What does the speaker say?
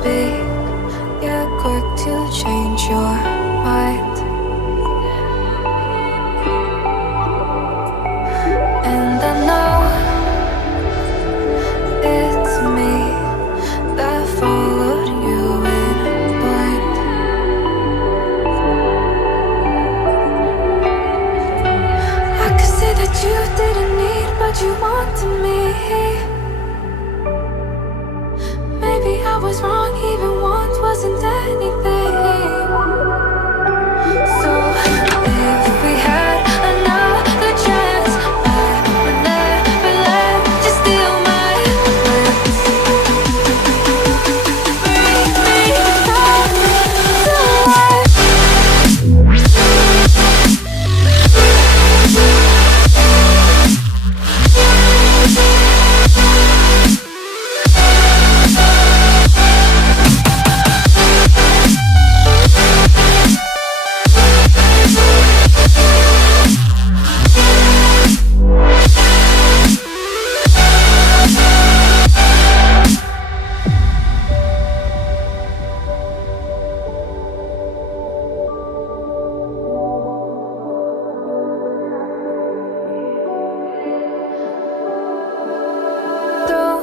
speak, you're quick to change your mind. And I know it's me that followed you in blind. I could say that you didn't need, but you wanted me. Maybe I was wrong, even want wasn't anything. So if we had another chance, I would never let you steal my glance. Bring me back to life. Don't